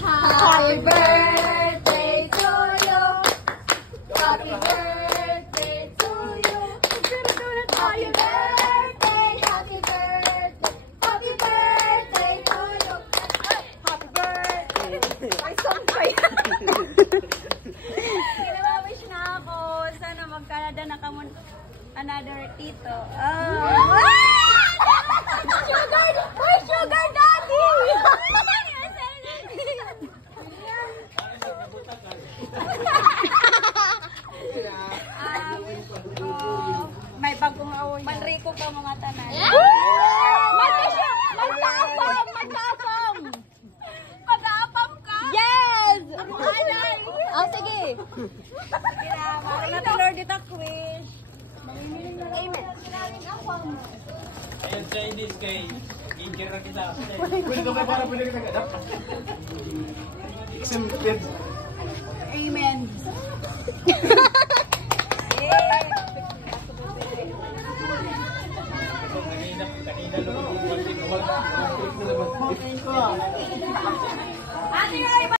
Happy birthday to you. Happy birthday to you. Happy birthday, happy birthday. Happy birthday to you. Happy birthday. Ay, sampay. Kinawawish na ako. Sana mag-Canada na kamo another tito. Sugar! My sugar daddy! May bagong awoy. Manriko ko mga tanan. Magkapam! Pag-aapam ka? Yes! Anay! Oh, sige. Para na to Lord ita quiz. Amen. Ayun, Chinese kay Ginger na kita. Pwede ka para pwede kita gadap. Exempted. Amen. Kanina lang. Ate,